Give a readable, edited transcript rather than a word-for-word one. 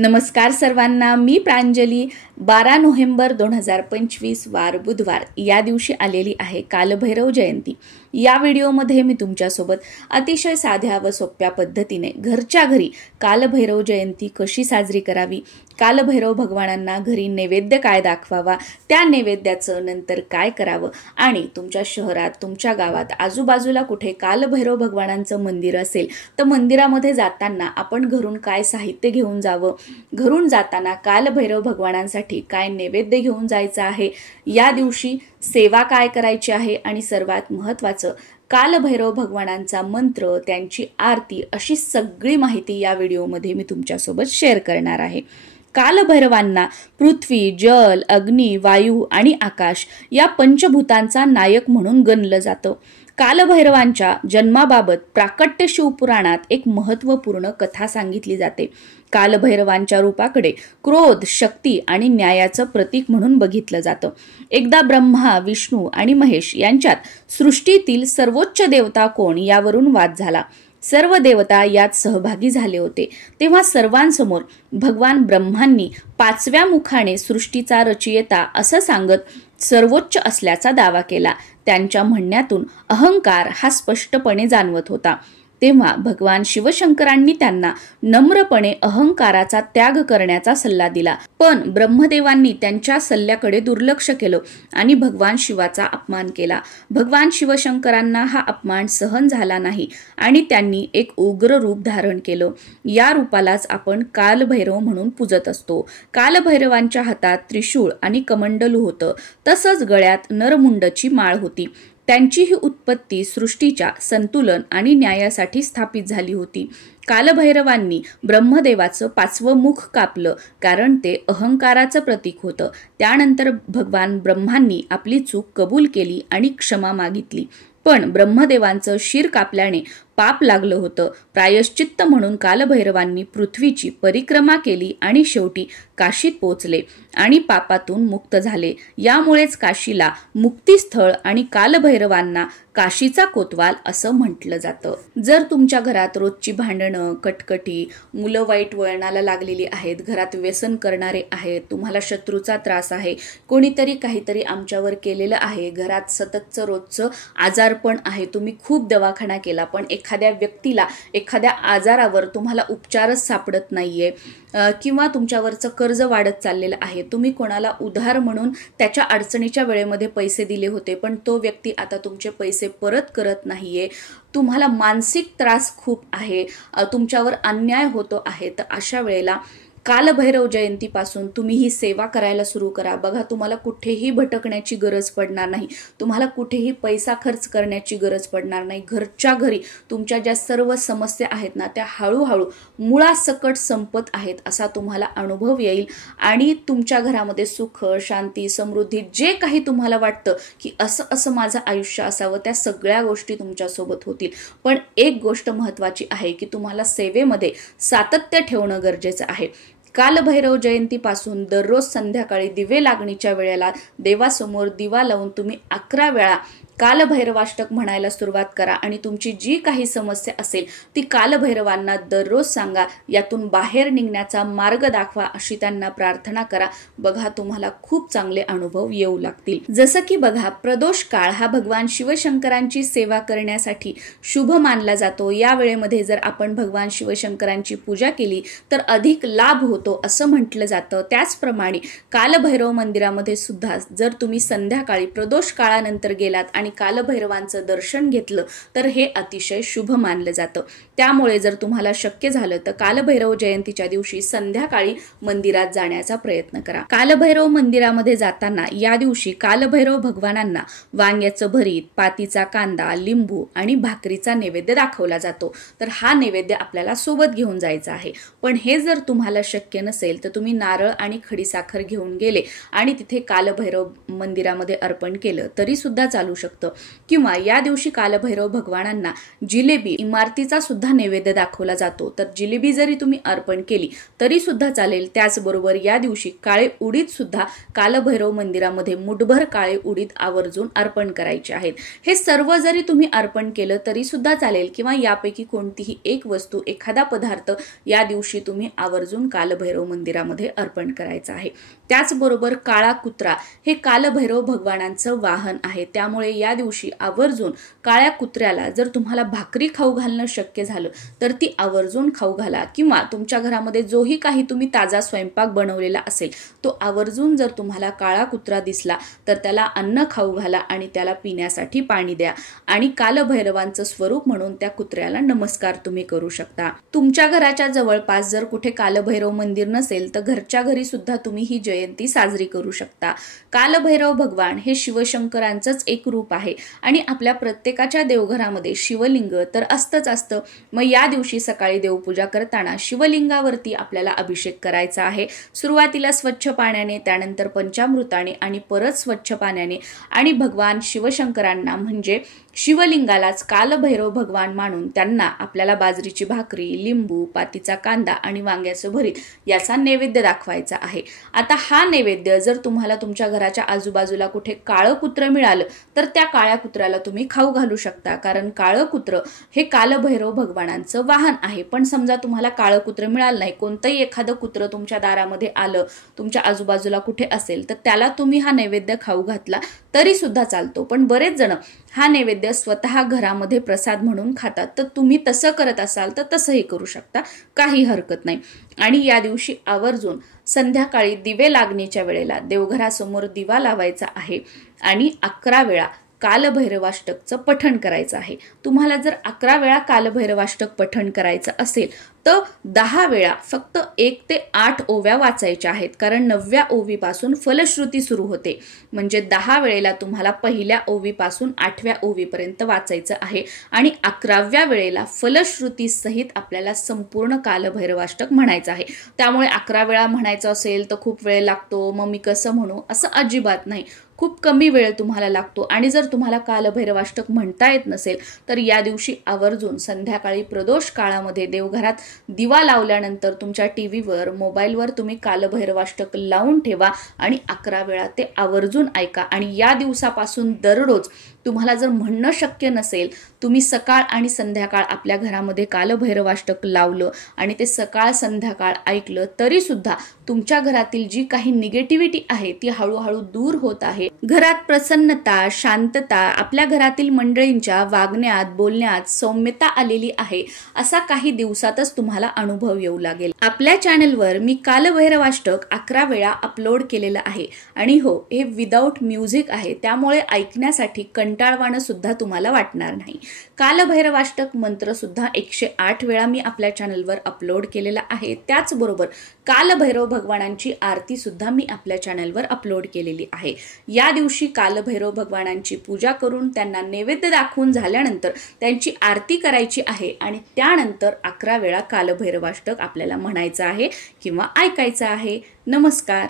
नमस्कार सर्वांना, मी प्रांजली। 12 नोव्हेंबर 2025 वार बुधवार या दिवशी आलेली आहे कालभैरव जयंती। या व्हिडिओमध्ये मी तुमच्यासोबत अतिशय साध्या व सोप्या पद्धतीने घरच्या घरी कालभैरव जयंती कशी साजरी करावी, कालभैरव भगवानांना घरी नैवेद्य काय दाखवावा, त्या नैवेद्याचं नंतर काय करावं आणि तुमच्या शहरात, तुमच्या गावात आजूबाजूला कुठे कालभैरव भगवानांचं मंदिर असेल तर मंदिरामध्ये जाताना आपण घरून काय साहित्य घेऊन जावं, घरून जाताना कालभैरव भगवानांसाठी काय नैवेद्य घेऊन जायचं आहे, या दिवशी सेवा काय करायची आहे आणि सर्वात महत्त्वाचं कालभैरव भगवानांचा मंत्र, त्यांची आरती, अशी सगळी माहिती या व्हिडिओमध्ये मी तुमच्यासोबत शेअर करणार आहे। कालभैरवांना पृथ्वी, जल, अग्नी, वायू आणि आकाश या पंचभूतांचा नायक म्हणून गणलं जातं। कालभैरवांच्या जन्माबाबत प्राकट्य शिवपुराणात एक महत्त्वपूर्ण कथा सांगितली जाते। कालभैरवांच्या रूपाकडे क्रोध, शक्ती आणि न्यायाचं प्रतीक म्हणून बघितलं जातं। एकदा ब्रह्मा, विष्णू आणि महेश यांच्यात सृष्टीतील सर्वोच्च देवता कोण यावरून वाद झाला। सर्व देवता यात सहभागी झाले होते। तेव्हा सर्वांसमोर भगवान ब्रह्मांनी 5व्या मुखाने सृष्टीचा रचयिता असं सांगत सर्वोच्च असल्याचा दावा केला। त्यांच्या म्हणण्यातून अहंकार हा स्पष्टपणे जाणवत होता। तेव्हा भगवान शिवशंकरांनी त्यांना नम्रपणे अहंकाराचा त्याग करण्याचा सल्ला दिला, पण ब्रह्मदेवांनी त्यांच्या सल्ल्याकडे दुर्लक्ष केलं आणि भगवान शिवाचा अपमान केला। भगवान शिवशंकरांना हा अपमान सहन झाला नाही आणि त्यांनी एक उग्र रूप धारण केलं। या रूपालाच आपण कालभैरव म्हणून पूजत असतो। कालभैरवांच्या हातात त्रिशूळ आणि कमंडलू होतं, तसंच गळ्यात नरमुंडची माळ होती। त्यांची ही उत्पत्ती सृष्टीच्या संतुलन आणि न्यायासाठी स्थापित झाली होती। कालभैरवांनी ब्रह्मदेवाचं 5वं मुख कापलं, कारण ते अहंकाराचं प्रतीक होतं। त्यानंतर भगवान ब्रह्मांनी आपली चूक कबूल केली आणि क्षमा मागितली, पण ब्रह्मदेवांचं शिर कापल्याने पाप लागलं होतं। प्रायश्चित्त म्हणून कालभैरवांनी पृथ्वीची परिक्रमा केली आणि शेवटी काशीत पोहोचले आणि पापातून मुक्त झाले। यामुळेच काशीला मुक्तीस्थळ आणि कालभैरवांना काशीचा कोतवाल असं म्हटलं जातं। जर तुमच्या घरात रोजची भांडणं, कटकटी, मुलं वाईट वळणाला लागलेली आहेत, घरात व्यसन करणारे आहेत, तुम्हाला शत्रूचा त्रास आहे, कोणीतरी काहीतरी आमच्यावर केलेलं आहे, घरात सततचं रोजचं आजारपण आहे, तुम्ही खूप दवाखाना केला पण एखाद्या व्यक्तीला, एखाद्या आजारावर तुम्हाला उपचारच सापडत नाहीये, किंवा तुमच्यावरचं कर्ज वाढत चाललेलं आहे, तुम्ही कोणाला उधार म्हणून त्याच्या अडचणीच्या वेळेमध्ये पैसे दिले होते पण तो व्यक्ती आता तुमचे पैसे परत करत नाहीये, तुम्हाला मानसिक त्रास खूप आहे, तुमच्यावर अन्याय होतो आहे, तर अशा वेळेला कालभैरव जयंतीपासून तुम्ही ही सेवा करायला सुरू करा। बघा, तुम्हाला कुठेही भटकण्याची गरज पडणार नाही, तुम्हाला कुठेही पैसा खर्च करण्याची गरज पडणार नाही। घरच्या घरी तुमच्या ज्या सर्व समस्या आहेत ना, त्या हळूहळू मुळासकट संपत आहेत असा तुम्हाला अनुभव येईल आणि तुमच्या घरामध्ये सुख, शांती, समृद्धी, जे काही तुम्हाला वाटतं की असं माझं आयुष्य असावं, त्या सगळ्या गोष्टी तुमच्यासोबत होतील। पण एक गोष्ट महत्त्वाची आहे की तुम्हाला सेवेमध्ये सातत्य ठेवणं गरजेचं आहे। कालभैरव जयंतीपासून दररोज संध्याकाळी दिवे लागणीच्या वेळेला देवासमोर दिवा लावून तुम्ही 11 वेळा कालभैरवाष्टक म्हणायला सुरुवात करा आणि तुमची जी काही समस्या असेल ती कालभैरवांना दररोज सांगा, यातून बाहेर निघण्याचा मार्ग दाखवा, अशी त्यांना प्रार्थना करा। बघा, तुम्हाला खूप चांगले अनुभव येऊ लागतील। जसं की बघा, प्रदोष काळ हा भगवान शिवशंकरांची सेवा करण्यासाठी शुभ मानला जातो। या वेळेमध्ये जर आपण भगवान शिवशंकरांची पूजा केली तर अधिक लाभ होतो असं म्हटलं जातं। त्याचप्रमाणे कालभैरव मंदिरामध्ये सुद्धा जर तुम्ही संध्याकाळी प्रदोष काळानंतर गेलात आणि कालभैरवांचं दर्शन घेतलं तर हे अतिशय शुभ मानलं जातं। त्यामुळे जर तुम्हाला शक्य झालं तर कालभैरव जयंतीच्या दिवशी संध्याकाळी मंदिरात जाण्याचा प्रयत्न करा। कालभैरव मंदिरामध्ये जाताना या दिवशी कालभैरव भगवानांना वांग्याचं भरीत, पातीचा कांदा, लिंबू आणि भाकरीचा नैवेद्य दाखवला जातो। तर हा नैवेद्य आपल्याला सोबत घेऊन जायचा आहे। पण हे जर तुम्हाला शक्य नसेल तर तुम्ही नारळ आणि खडीसाखर घेऊन गेले आणि तिथे कालभैरव मंदिरामध्ये अर्पण केलं तरी सुद्धा चालू शकतं। शकतं. किंवा या दिवशी कालभैरव भगवानांना जिलेबी इमारतीचा सुद्धा नैवेद्य दाखवला जातो, तर जिलेबी जरी तुम्ही अर्पण केली तरी सुद्धा चालेल. त्याचबरोबर या दिवशी काळे उडीद सुद्धा कालभैरव मंदिरामध्ये मुठभर काळे उडीद आवर्जून अर्पण करायचे आहेत. हे सर्व जरी तुम्ही अर्पण केलं तरी सुद्धा चालेल किंवा यापैकी कोणतीही एक वस्तू, एखादा पदार्थ या दिवशी तुम्ही आवर्जून कालभैरव मंदिरामध्ये अर्पण करायचं आहे. त्याचबरोबर काळा कुत्रा हे कालभैरव भगवानांचं वाहन आहे, त्यामुळे या दिवशी आवर्जून काळ्या कुत्र्याला जर तुम्हाला भाकरी खाऊ घालणं शक्य झालं तर ती आवर्जून खाऊ घाला. किंवा तुमच्या घरामध्ये जोही काही तुम्ही ताजा स्वयंपाक बनवलेला असेल तो आवर्जून जर तुम्हाला काळा कुत्रा दिसला तर त्याला अन्न खाऊ घाला आणि त्याला पिण्यासाठी पाणी द्या. आणि कालभैरवांचं स्वरूप म्हणून त्या कुत्र्याला नमस्कार तुम्ही करू शकता. तुमच्या घराच्या जवळपास जर कुठे कालभैरव मंदिर नसेल तर घरच्या घरी सुद्धा तुम्ही ही जयंती साजरी करू शकता. कालभैरव भगवान हे शिवशंकरांचंच एक रूप आहे आणि आपल्या प्रत्येकाच्या देवघरामध्ये शिवलिंग तर असतंच असतं. मग या दिवशी सकाळी देवपूजा करताना शिवलिंगावरती आपल्याला अभिषेक करायचा आहे. सुरुवातीला स्वच्छ पाण्याने, त्यानंतर पंचामृताने आणि परत स्वच्छ पाण्याने. आणि भगवान शिवशंकरांना म्हणजे शिवलिंगालाच कालभैरव भगवान मानून त्यांना आपल्याला बाजरीची भाकरी, लिंबू, पातीचा कांदा आणि वांग्याचं भरीत याचा नैवेद्य दाखवायचा आहे. आता हा नैवेद्य जर तुम्हाला तुमच्या घराच्या आजूबाजूला कुठे काळं कुत्रं मिळालं तर त्या काळ्या कुत्र्याला तुम्ही खाऊ घालू शकता, कारण काळं कुत्रं हे कालभैरव भगवानांचं वाहन आहे. पण समजा तुम्हाला काळं कुत्रं मिळालं नाही, कोणतंही एखादं कुत्रं तुमच्या दारामध्ये आलं, तुमच्या आजूबाजूला कुठे असेल तर त्याला तुम्ही हा नैवेद्य खाऊ घातला तरी सुद्धा चालतो. पण बरेच जण हा नैवेद्य स्वतः घरामध्ये प्रसाद म्हणून खातात, तर तुम्ही तसं करत असाल तर तसंही करू शकता, काही हरकत नाही. आणि या दिवशी आवर्जून संध्याकाळी दिवे लागणीच्या वेळेला देवघरासमोर दिवा लावायचा आहे आणि 11 वेळा कालभैरवाष्टकचं पठण करायचं आहे. तुम्हाला जर 11 वेळा कालभैरवाष्टक पठण करायचं असेल तर 10 वेळा फक्त 1 ते 8 ओव्या वाचायच्या आहेत, कारण 9व्या ओवीपासून फलश्रुती सुरू होते. म्हणजे 10 वेळेला तुम्हाला पहिल्या ओवीपासून 8व्या ओवीपर्यंत वाचायचं आहे आणि 11व्या वेळेला फलश्रुती सहित आपल्याला संपूर्ण कालभैरवाष्टक म्हणायचं आहे. त्यामुळे 11 वेळा म्हणायचं असेल तर खूप वेळ लागतो, मग मी कसं म्हणू, असं अजिबात नाही. खूप कमी वेळ तुम्हाला लागतो. आणि जर तुम्हाला कालभैरवाष्टक म्हणता येत नसेल तर या दिवशी आवर्जून संध्याकाळी प्रदोष काळामध्ये देवघरात दिवा लावल्यानंतर तुमच्या टीव्हीवर, मोबाईलवर तुम्ही कालभैरवाष्टक लावून ठेवा आणि 11 वेळा ते आवर्जून ऐका. आणि या दिवसापासून दररोज तुम्हाला जर म्हणणं शक्य नसेल, तुम्ही सकाळ आणि संध्याकाळ आपल्या घरामध्ये कालभैरवाष्टक लावलं आणि ते सकाळ संध्याकाळ ऐकलं तरी सुद्धा तुमच्या घरातील जी काही निगेटिव्हिटी आहे ती हळूहळू दूर होत आहे. घरात प्रसन्नता, शांतता, आपल्या घरातील मंडळींच्या वागण्यात, बोलण्यात सौम्यता आलेली आहे, असा काही दिवसातच तुम्हाला अनुभव येऊ लागेल. आपल्या चॅनलवर मी कालभैरवाष्टक 11 वेळा अपलोड केलेलं आहे आणि हो, हे विदाऊट म्युझिक आहे, त्यामुळे ऐकण्यासाठी कंटाळवाणं सुद्धा तुम्हाला वाटणार नाही. कालभैरवाष्टक मंत्र सुद्धा 108 वेळा मी आपल्या चॅनलवर अपलोड केलेला आहे. त्याचबरोबर कालभैरव भगवानांची आरती सुद्धा मी आपल्या चॅनलवर अपलोड केलेली आहे. या दिवशी कालभैरव भगवानांची पूजा करून त्यांना नैवेद्य दाखवून झाल्यानंतर त्यांची आरती करायची आहे आणि त्यानंतर 11 वेळा कालभैरवाष्टक आपल्याला म्हणायचं आहे किंवा ऐकायचं आहे. नमस्कार.